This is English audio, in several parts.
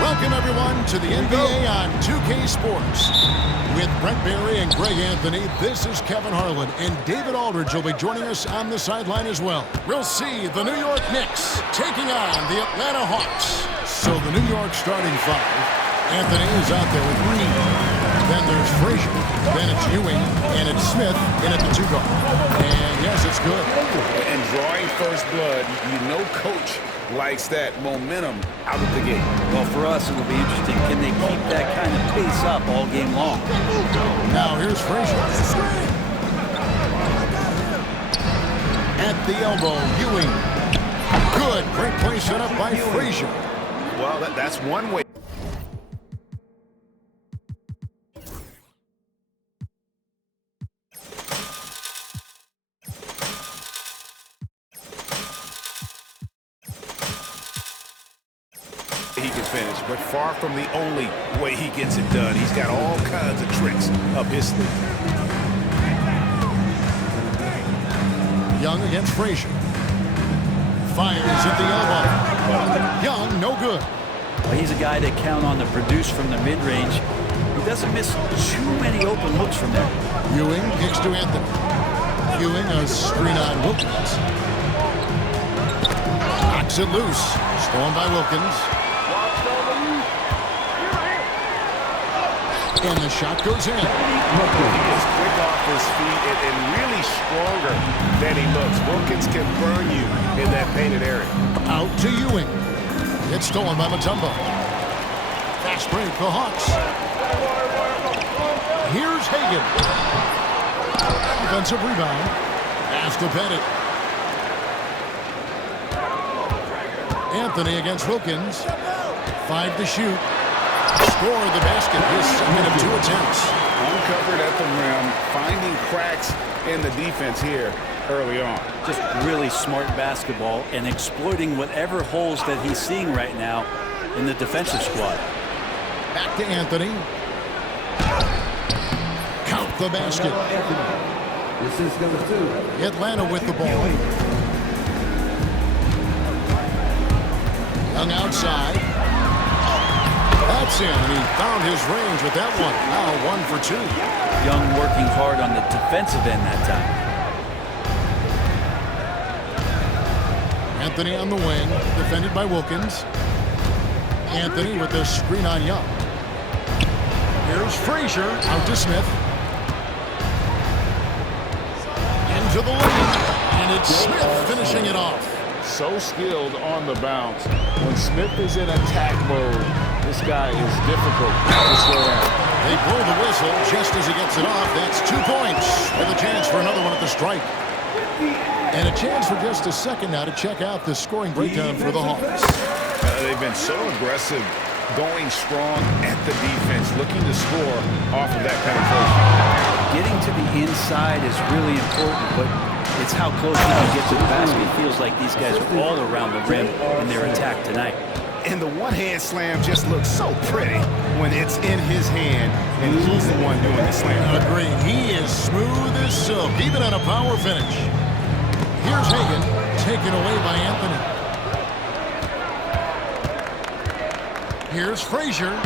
Welcome, everyone, to the NBA on 2K Sports. With Brent Barry and Greg Anthony, this is Kevin Harlan, and David Aldridge will be joining us on the sideline as well. We'll see the New York Knicks taking on the Atlanta Hawks. So the New York starting five. Anthony is out there with Green. Then there's Frazier. Then it's Ewing, and it's Smith in at the two guard. And yes, it's good. And drawing first blood, you know coach likes that momentum out of the gate. Well, for us, it'll be interesting. Can they keep that kind of pace up all game long? Now here's Frazier. At the elbow, Ewing. Good. Great play set up by Frazier. Well, that's one way. He can finish, but far from the only way he gets it done. He's got all kinds of tricks up his sleeve. Young against Frazier. Fires at the elbow. Young, no good. Well, he's a guy to count on to produce from the mid-range. He doesn't miss too many open looks from there. Ewing kicks to Anthony. Ewing a screen on Wilkins. Knocks it loose. Stolen by Wilkins. And the shot goes in. He is quick off his feet and really stronger than he looks. Wilkins can burn you in that painted area. Out to Ewing. It's stolen by Mutombo. Fast break, the Hawks. Here's Hagan. Offensive rebound. Pass to Pettit. Anthony against Wilkins. 5 to shoot. Scored the basket. His second of 2 attempts. Uncovered at the rim, finding cracks in the defense here early on. Just really smart basketball and exploiting whatever holes that he's seeing right now in the defensive squad. Back to Anthony. Count the basket. This is number 2. Atlanta with the ball. Young outside. That's in, and he found his range with that one. Now 1 for 2. Young working hard on the defensive end that time. Anthony on the wing, defended by Wilkins. Anthony with the screen on Young. Here's Frazier, out to Smith. Into the lane, and it's Smith finishing it off. So skilled on the bounce. When Smith is in attack mode, this guy is difficult to slow down. They blow the whistle just as he gets it off. That's 2 points with a chance for another one at the strike. And a chance for just a second now to check out the scoring breakdown for the Hawks. They've been so aggressive, going strong at the defense, looking to score off of that penetration. Getting to the inside is really important, but it's how close you can get to the basket. It feels like these guys are all around the rim in their attack tonight. And the one-hand slam just looks so pretty when it's in his hand and he's the one doing the slam. Agreed. He is smooth as silk, even on a power finish. Here's Hagan, taken away by Anthony. Here's Frazier.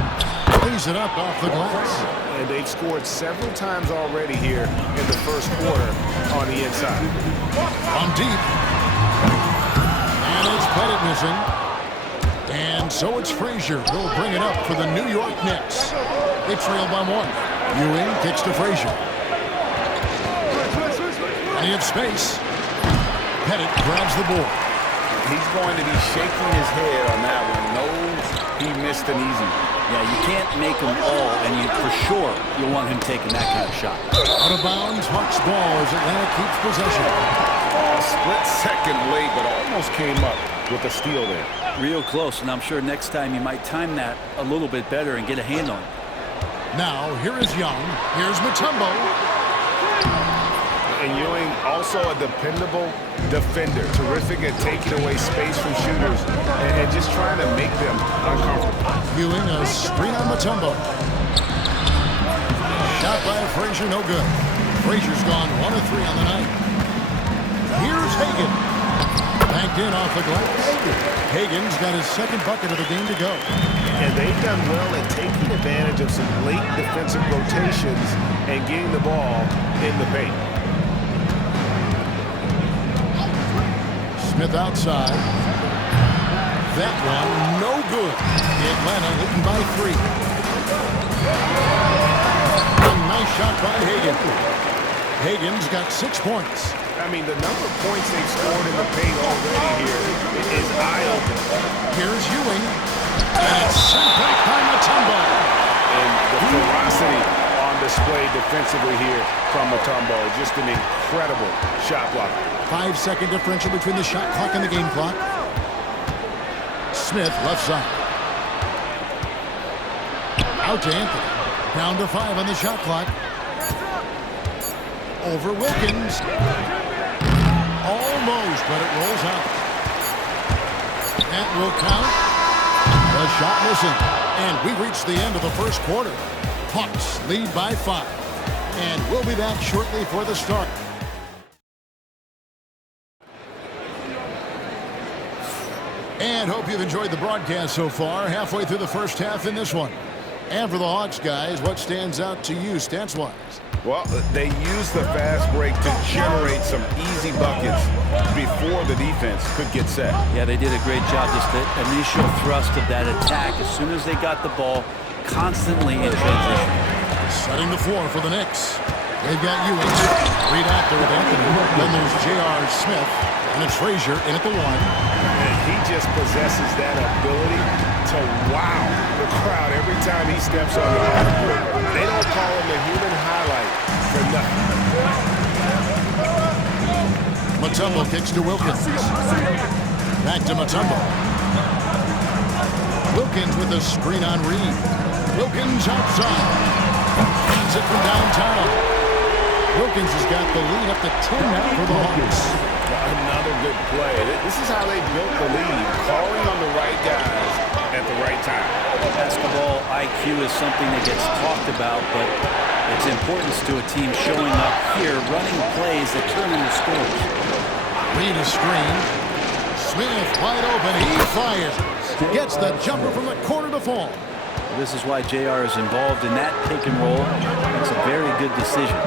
Plays it up off the glass. And they've scored several times already here in the first quarter on the inside. From deep. And it's Pettit missing. And so it's Frazier who'll bring it up for the New York Knicks. They trail by 1. Ewing kicks to Frazier. And he had space. Pettit grabs the board. He's going to be shaking his head on that one. Knows he missed an easy. Yeah, you can't make them all, and for sure you'll want him taking that kind of shot. Out of bounds, Hawks ball as Atlanta keeps possession. A split second late, but almost came up with a steal there. Real close, and I'm sure next time you might time that a little bit better and get a hand on it. Now, here is Young. Here's Mutombo. And Ewing, also a dependable defender. Terrific at taking away space from shooters and just trying to make them uncomfortable. Ewing a screen on Mutombo. Shot by Frazier, no good. Frazier's gone 1 of 3 on the night. Here's Hagan. Banked in off the glass. Hagen's got his second bucket of the game to go. And they've done well at taking advantage of some late defensive rotations and getting the ball in the paint. Smith outside. That one, no good. Atlanta leading by 3. A nice shot by Hagen. Hagen's got 6 points. I mean, the number of points they've scored in the paint already here is eye-opening. Here's Ewing. And it's sent back by Mutombo. And the ferocity on display defensively here from Mutombo. Just an incredible shot blocker. 5-second differential between the shot clock and the game clock. Smith left side. Out to Anthony. Down to 5 on the shot clock. Over Wilkins. Almost, but it rolls out. That will count. The shot missing. And we reach the end of the first quarter. Hawks lead by 5. And we'll be back shortly for the start. And hope you've enjoyed the broadcast so far. Halfway through the first half in this one. And for the Hawks guys, what stands out to you stats-wise? Well, they used the fast break to generate some easy buckets before the defense could get set. Yeah, they did a great job. Just the initial thrust of that attack. As soon as they got the ball, constantly in transition. Setting the floor for the Knicks. They've got Ewing. Reed out there with Anthony. Then there's J.R. Smith. And it's Frazier in at the 1. And he just possesses that ability to wow the crowd every time he steps on the court. They don't call him a human highlight for nothing. Mutombo kicks to Wilkins. Back to Mutombo. Wilkins with a screen on Reed. Wilkins outside. Feeds it from downtown. Wilkins has got the lead up to 10 now for the Hawks. Another good play. This is how they built the lead, calling on the right guys at the right time. Basketball IQ is something that gets talked about, but its importance to a team showing up here, running plays that turn into scores. Reed a screen. Smith wide open. He fires. Gets the jumper from the corner to fall. This is why JR is involved in that pick and roll. It's a very good decision.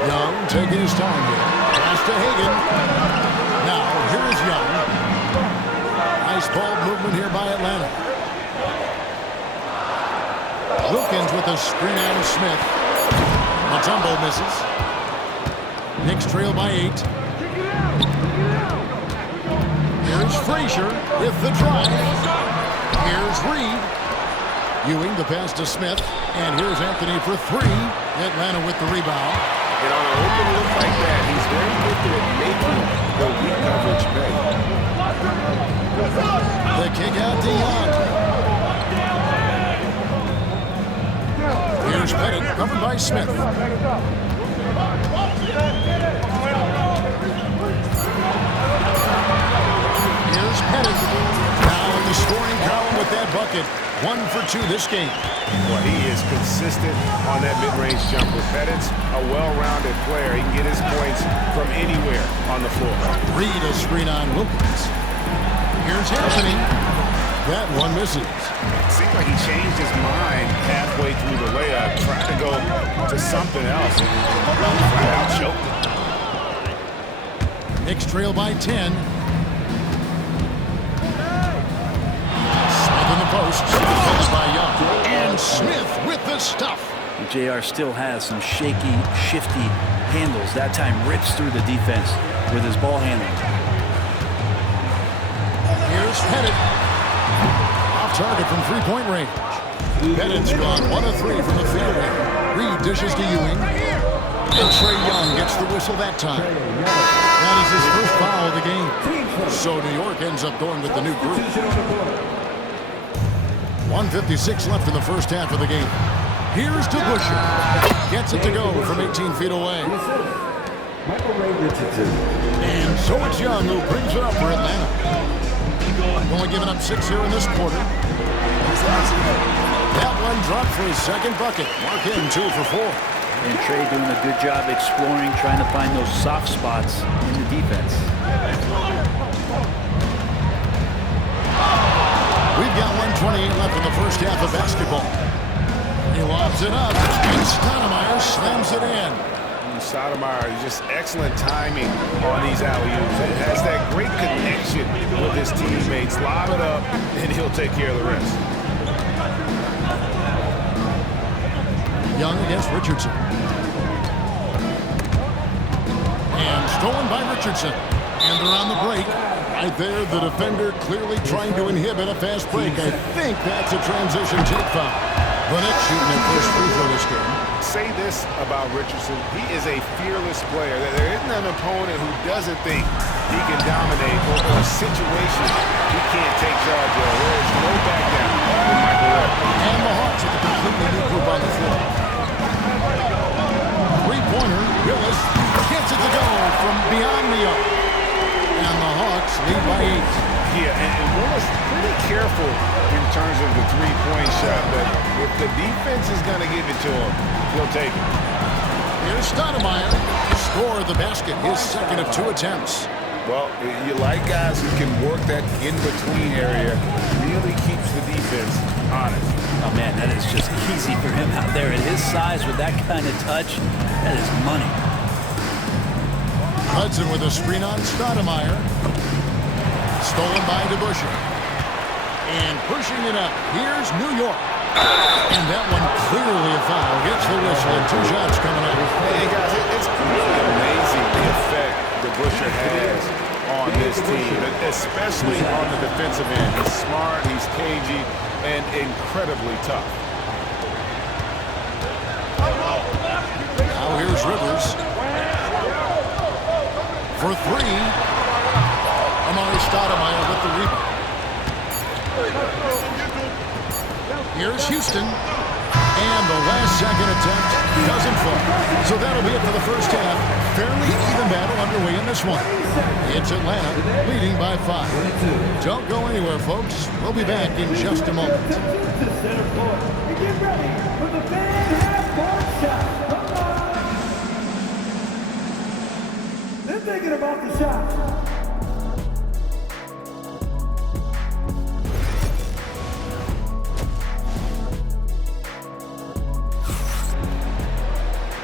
Young taking his time here. Pass to Hagen. Now, here is Young. Nice ball movement here by Atlanta. Wilkins with a screen on Smith. Mutombo misses. Knicks trail by 8. Here's Frazier with the drive. Here's Reed. Ewing the pass to Smith. And here's Anthony for 3. Atlanta with the rebound. And on an open look like that, he's very good at making the weak coverage pay. The kick out to Young. Here's Pettit, covered by Smith. Here's Pettit. Now in the scoring column with that bucket. 1 for 2 this game. Well, he is consistent on that mid-range jumper. Pettit's a well-rounded player. He can get his points from anywhere on the floor. Reed a screen on Wilkins. Here's Anthony. That one misses. It seemed like he changed his mind halfway through the layup, tried to go to something else, and flat out choked it. Knicks trail by 10. Post, defended by Young. And Smith with the stuff. JR still has some shaky, shifty handles. That time rips through the defense with his ball handling. Here's Pettit. Off target from three-point range. Pettit's gone 1 of 3 from the fadeaway. Reed dishes to Ewing. And Trae Young gets the whistle that time. That is his first foul of the game. So New York ends up going with the new group. 1:56 left in the first half of the game. Here's to Busher. Gets it to go from 18 feet away. And so it's Young who brings it up for Atlanta. Only giving up 6 here in this quarter. That one dropped for his second bucket. Mark him 2 for 4. And Trey doing a good job exploring, trying to find those soft spots in the defense. We've got 1:28 left in the first half of basketball. He lobs it up, and Stoudemire slams it in. Stoudemire, just excellent timing on these alley-oops. It has that great connection with his teammates. Lob it up, and he'll take care of the rest. Young against Richardson. And stolen by Richardson. And they're on the break. Right there, the defender clearly trying to inhibit a fast break. I think that's a transition take foul. The Knicks shooting their first free throw this game. Say this about Richardson. He is a fearless player. There isn't an opponent who doesn't think he can dominate or a situation he can't take charge of. There is no back down with Michael Webb. And the Hawks with a completely new group on the floor. Three-pointer, Willis gets it to go from beyond the arc. And the Hawks lead by 8. Yeah, and Willis pretty careful in terms of the three-point shot, but if the defense is going to give it to him, he'll take it. Here's Stoudemire to score the basket, his second of 2 attempts. Well, you like guys who can work that in-between area, really keeps the defense honest. Oh, man, that is just easy for him out there. At his size, with that kind of touch, that is money. Hudson with a screen on Stoudemire. Stolen by DeBusschere. And pushing it up. Here's New York. And that one clearly a foul. Gets the whistle and 2 shots coming up. Hey, guys, it's really amazing the effect DeBusschere has on this team, especially on the defensive end. He's smart, he's cagey, and incredibly tough. Now here's Rivers. For 3. Amar'e Stoudemire with the rebound. Here's Houston. And the last second attempt doesn't fall. So that'll be it for the first half. Fairly even battle underway in this one. It's Atlanta leading by 5. Don't go anywhere, folks. We'll be back in just a moment. They're thinking about the shot.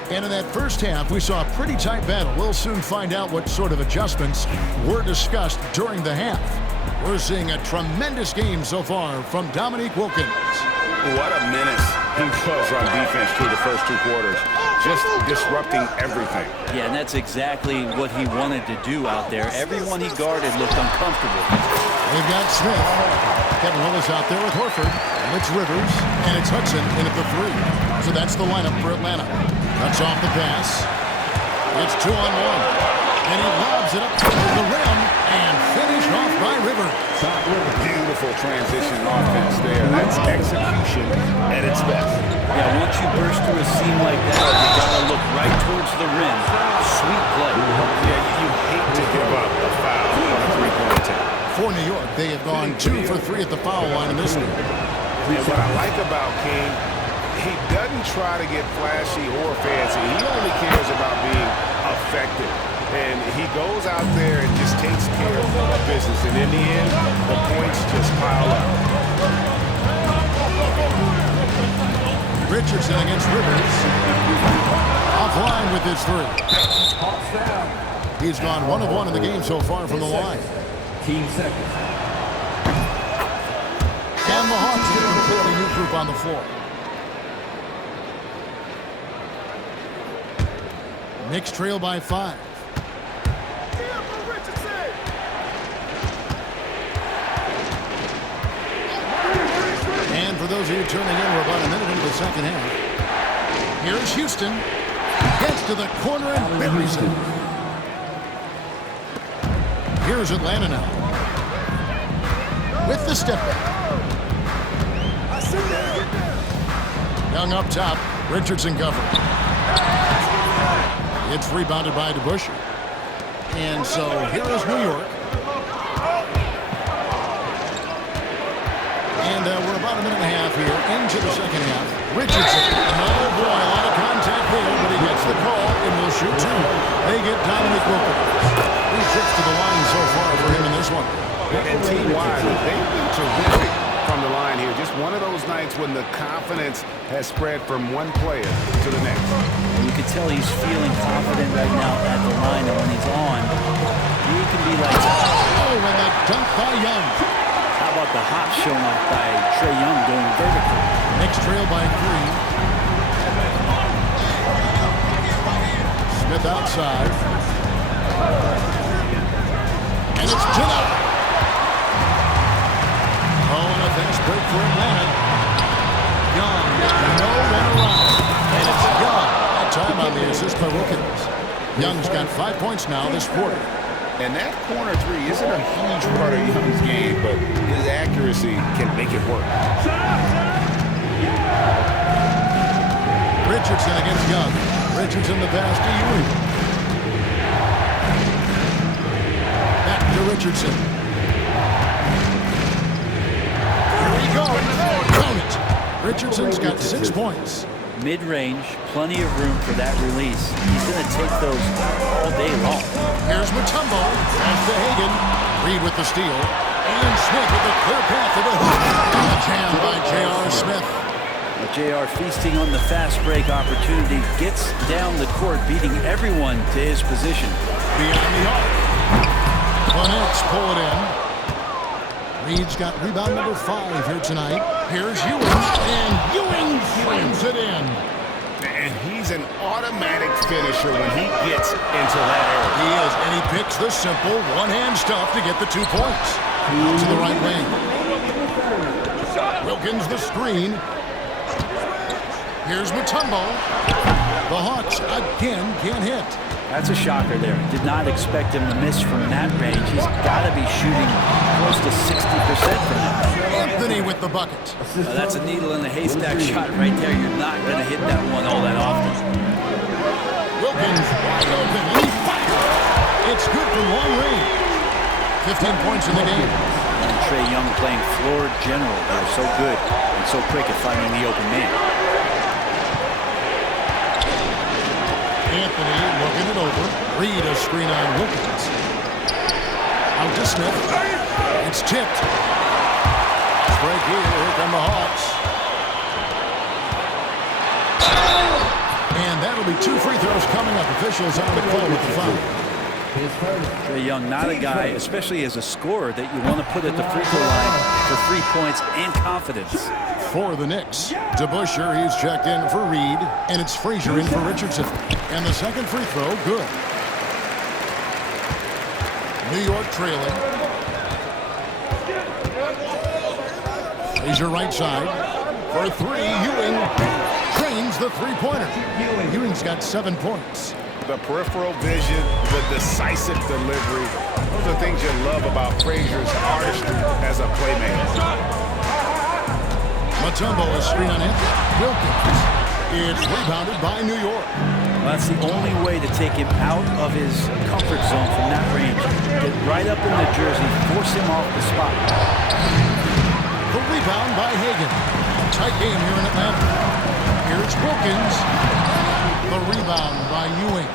And in that first half, we saw a pretty tight battle. We'll soon find out what sort of adjustments were discussed during the half. We're seeing a tremendous game so far from Dominique Wilkins. What a menace he was on defense through the first 2 quarters. Just disrupting everything. Yeah, and that's exactly what he wanted to do out there. Everyone he guarded looked uncomfortable. They've got Smith. Kevin Willis out there with Horford. And it's Rivers. And it's Hudson in at the 3. So that's the lineup for Atlanta. Cuts off the pass. It's 2-on-1. And he lobs it up to the rim and finished off by Rivers. Beautiful transition offense there. That's execution at its best. Yeah, once you burst through a seam like that, you gotta look right towards the rim. Sweet play. Yeah, you hate to give up a foul on a three-point attempt. For New York, they have gone 2 for 3 at the foul line in this game. And what I like about King, he doesn't try to get flashy or fancy. He only cares about being effective. And he goes out there and just takes care of business. And in the end, the points just pile up. Richardson against Rivers. Offline with his 3. He's gone 1 of 1 in the game so far from the line. Team seconds. And the Hawks get a completely new group on the floor. Knicks trail by 5. And for those of you tuning in, we're about a minute into the second half. Here's Houston. Gets to the corner and buries it. Here's Atlanta now. With the step back. Young up top. Richardson covered. It's rebounded by DeBusschere. And so here is New York. And we're about a minute and a half here into the second half. Richardson. Oh boy, a lot of contact there, but he gets the call and will shoot two. They get Dominic Wilkins. 3 trips to the line so far for him in this one. And team-wide, they've been terrific from the line here. Just one of those nights when the confidence has spread from one player to the next. And you can tell he's feeling confident right now at the line, and when he's on, he can be like, oh, and that dunk by Young. how about the hop shown off by Trae Young going vertical? Knicks trail by 3. Smith outside. And it's denied. Oh, and a fast break for Atlanta. Young, no one around. And it's Young. That time on the assist by Wilkins. Young's got 5 points now this quarter. And that corner three isn't a huge part of Young's game, but his accuracy can make it work. Richardson against Young. Richardson the pass to Ewing. Back to Richardson. Here he goes. Count it. Richardson's got 6 points. Mid-range, plenty of room for that release. He's going to take those all day long. Here's Mutombo. Pass to Hagan. Reed with the steal. And Smith with the clear path to the hoop. And a jam by J.R. Smith. J.R. feasting on the fast break opportunity, gets down the court, beating everyone to his position. Beyond the arc. The Knicks pull it in. Reed's got rebound number 5 here tonight. Here's Ewing. And Ewing slams it in. And he's an automatic finisher when he gets into that area. He is, and he picks the simple one-hand stuff to get the 2 points. Out to the right wing. Wilkins the screen. Here's Mutombo. The Hawks again can't hit. That's a shocker there. Did not expect him to miss from that range. He's got to be shooting close to 60% from that. Anthony with the bucket. That's a needle in the haystack shot right there. You're not going to hit that one all that often. Wilkins wide open, and he fires. It's good from long range. 15 points in the game. And Trae Young playing floor general. They're so good and so quick at finding the open man. Anthony looking it over. Reed a screen on Wilkins. Out to Smith. It's tipped. Break here. Here come the Hawks. And that'll be 2 free throws coming up. Officials on the call with the foul. Trae Young, not a guy, especially as a scorer, that you want to put at the free throw line for 3 points and confidence. For the Knicks, DeBusschere, he's checked in for Reed, and it's Frazier in for Richardson. And the second free throw, good. New York trailing. Frazier right side. For 3, Ewing trains the three-pointer. Ewing's got 7 points. The peripheral vision, the decisive delivery, those are things you love about Frazier's artistry as a playmaker. Mutombo is screen on him. Wilkins. It's rebounded by New York. Well, that's the only way to take him out of his comfort zone from that range. Get right up in the jersey, force him off the spot. The rebound by Hagan. Tight game here in Atlanta. Here's Wilkins. The rebound by Ewing.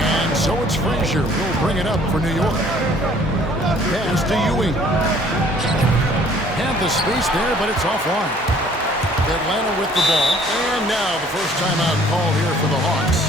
And so it's Frazier. Will bring it up for New York. Pass to Ewing. Had the space there, but it's offline. Atlanta with the ball. And now the first timeout call here for the Hawks.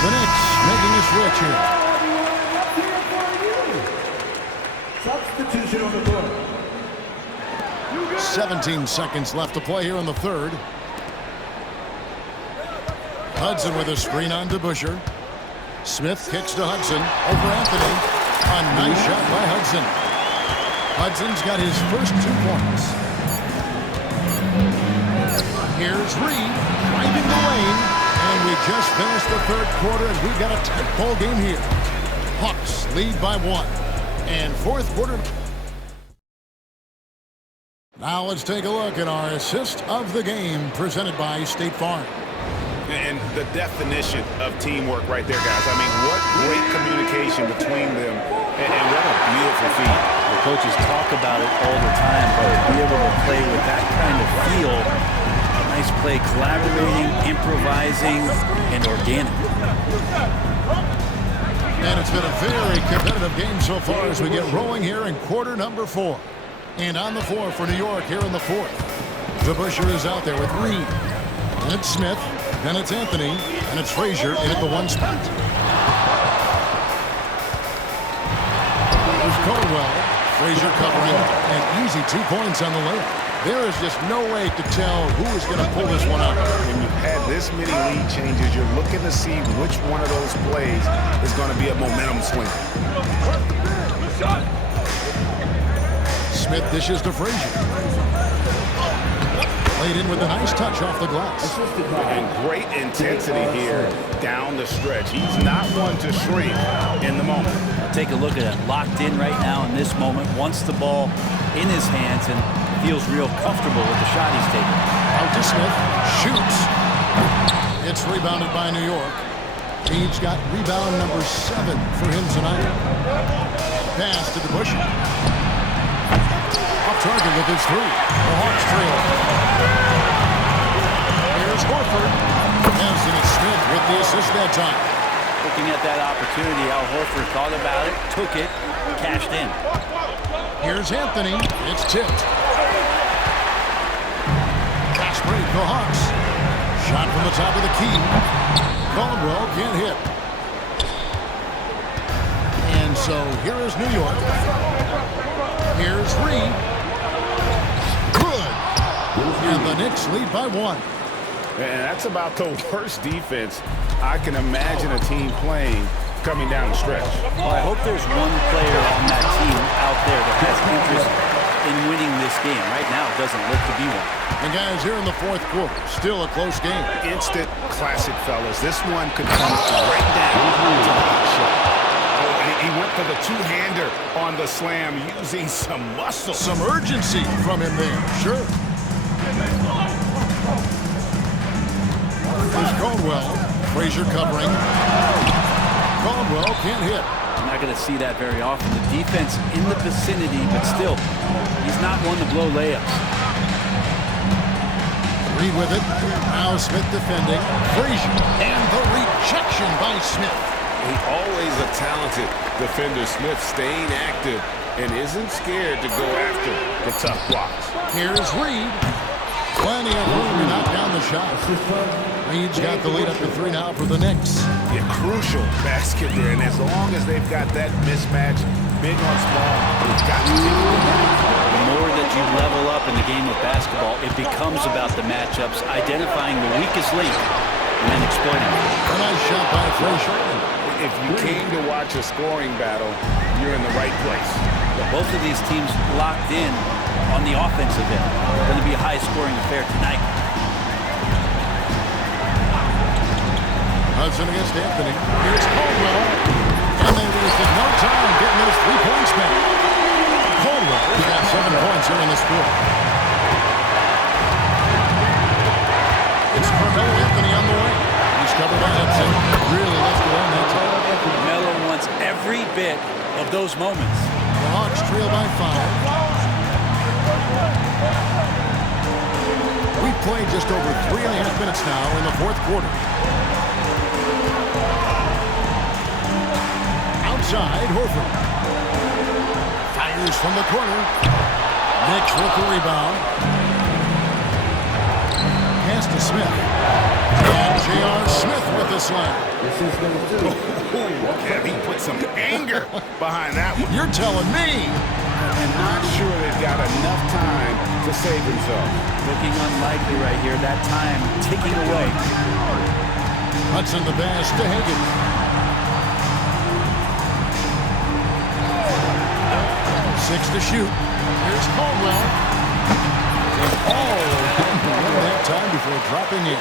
The Knicks making a switch here. Substitution on the board. 17 seconds left to play here in the third. Hudson with a screen on DeBusschere. Smith kicks to Hudson over Anthony. A nice shot by Hudson. Hudson's got his first 2 points. Here's Reed driving the lane. And we just finished the 3rd quarter, and we've got a tight ball game here. Hawks lead by 1. And 4th quarter. Now let's take a look at our assist of the game presented by State Farm. And the definition of teamwork right there, guys. I mean, what great communication between them, and what a beautiful feat. The coaches talk about it all the time, but to be able to play with that kind of feel, nice play, collaborating, improvising, and organic. And it's been a very competitive game so far as we get rolling here in quarter number 4. And on the floor for New York here in the 4th. DeBusschere is out there with Reed. And it's Smith. Then it's Anthony. And it's Frazier in at the 1 spot. There's Caldwell. Frazier covering. And easy 2 points on the layup. There is just no way to tell who is going to pull this one out. When you've had this many lead changes, you're looking to see which one of those plays is going to be a momentum swing. Smith dishes to Frazier. Played in with a nice touch off the glass. And great intensity here down the stretch. He's not one to shrink in the moment. Take a look at it. Locked in right now in this moment. Wants the ball in his hands and feels real comfortable with the shot he's taking. Out to Smith. Shoots. It's rebounded by New York. He's got rebound number 7 for him tonight. Pass to DeBusschere. Off target with his 3. The Hawks trail. Here's Horford. And it's Smith with the assist that time. Looking at that opportunity, Al Horford thought about it, took it, cashed in. Here's Anthony. It's tipped. Fast break, the Hawks. Shot from the top of the key. Caldwell can't hit. And so here is New York. Here's Reed. Good. And the Knicks lead by 1. And that's about the worst defense I can imagine a team playing coming down the stretch. Well, I hope there's one player on that team out there that has interest in winning this game. Right now, it doesn't look to be one. And guys, here in the 4th quarter, still a close game. Instant classic, fellas. This one could come right down to the hot shot. He went for the 2-hander on the slam using some muscle. Some urgency from him there, sure. There's Caldwell. Frazier covering. Caldwell can't hit. I'm not going to see that very often. The defense in the vicinity, but still, he's not one to blow layups. Reed with it. Now Smith defending. Frazier. And the rejection by Smith. Always a talented defender, Smith, staying active and isn't scared to go after the tough blocks. Here's Reed. Plenty of room to knock down the shot. Reed's got the lead up to 3 now for the Knicks. Yeah, crucial basket there, and as long as they've got that mismatch, big on small, they've got to take it. The more that you level up in the game of basketball, it becomes about the matchups, identifying the weakest link, and then exploiting it. A nice shot by Frazier. If you came to watch a scoring battle, you're in the right place. Both of these teams locked in on the offensive end. It's going to be a high-scoring affair tonight. Hudson against Anthony. Here's Caldwell. And they wasted no time getting those 3 points back. Caldwell has got 7 points here in this quarter. It's Carmelo Anthony on the way. He's covered by Hudson. Really left it on that time. Melo wants every bit of those moments. The Hawks trail by 5. We've played just over 3.5 minutes now in the 4th quarter. Outside, Horford. Fires from the corner. Knicks with the rebound. Pass to Smith. And J.R. Smith with the slam. This is number 2. Yeah, he put some anger behind that one. You're telling me. And not sure they've got enough time to save themselves. Looking unlikely right here. That time ticking away. Hudson the pass to Higgins. 6 to shoot. Here's Caldwell. And that time before dropping in.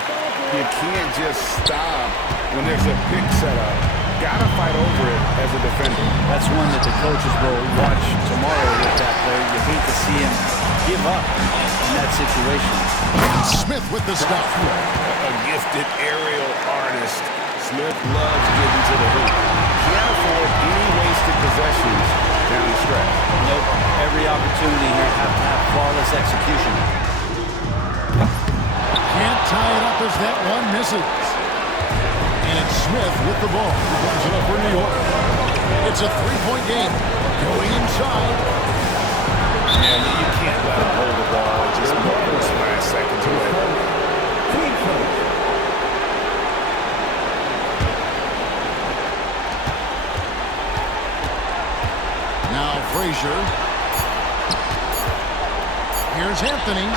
You can't just stop when there's a pick set up. Gotta fight over it as a defender. That's one that the coaches will watch tomorrow with that player. You hate to see him give up in that situation. And Smith with the stop. A gifted aerial artist. Smith loves getting to the hoop. Can't afford any wasted possessions down the stretch. Nope. Every opportunity here have to have flawless execution. Can't tie it up as that one misses. And it's Smith with the ball. He brings it up for New York. It's a three-point game. Going inside. Yeah, you can't let him hold the ball. Just those last seconds away. Now Frazier. Here's Anthony.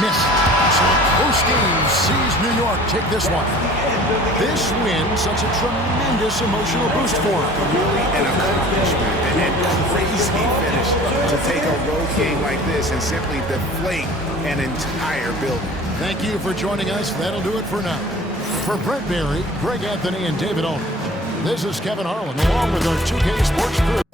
Missed. So a close game sees New York take this one. This win, such a tremendous emotional boost for him. Really an accomplishment and crazy finish to take a road game like this and simply deflate an entire building. Thank you for joining us. That'll do it for now. For Brent Barry, Greg Anthony, and David Aldridge, this is Kevin Harlan along with our 2K Sports crew.